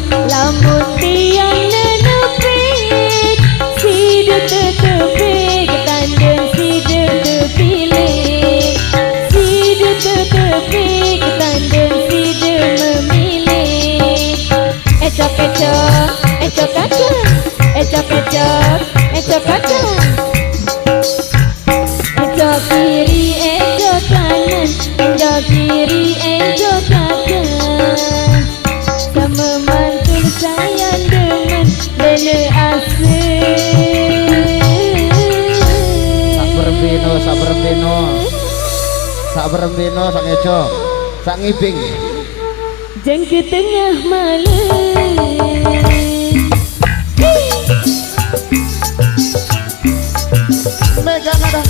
takut lamun tiang nenepit sidet tetepik tandem sidet terpilih sidet tetepik tandem sidet memilih ecok ecok ecok kacang ecok ecok ecok kacang ecok kiri ecok kanan ecok kiri ecok kanan sama mantul sayang demen dene asik sabar beno sang ejo sang ngibing jeng ke tengah malam mega nada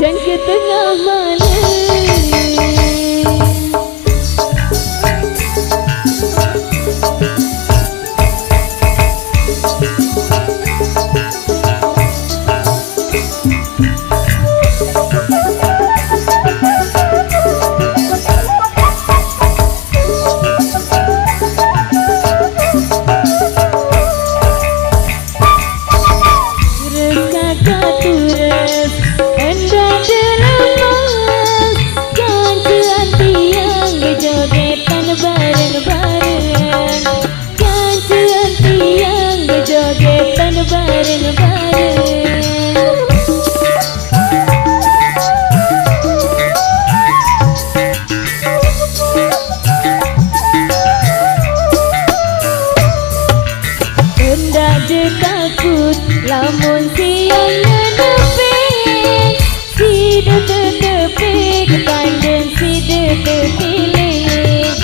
jeng ke tengah malam takut lamun siang nenepik sidet tetepik tandem sidet terpilih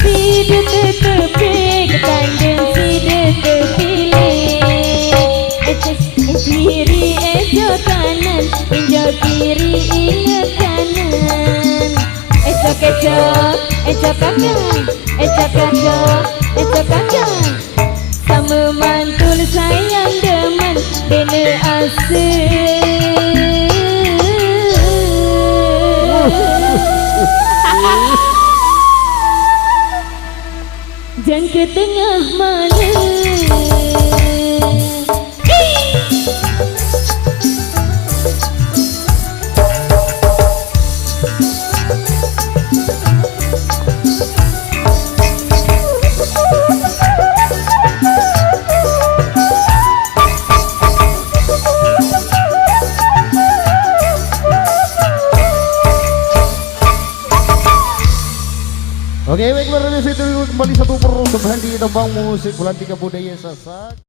sidet tetepik tandem sidet terpilih ecok kiri ecok kanan ecok kiri ingat kanan ecok ecok ecok kacang ecok kacang ecok kacang sama mantul sayang demen bene asik jeng ke tengah malam Oke, baik, luar biasa itu kembali satu persembahan di Tembang Musik Bulan 3 Budaya Sasak.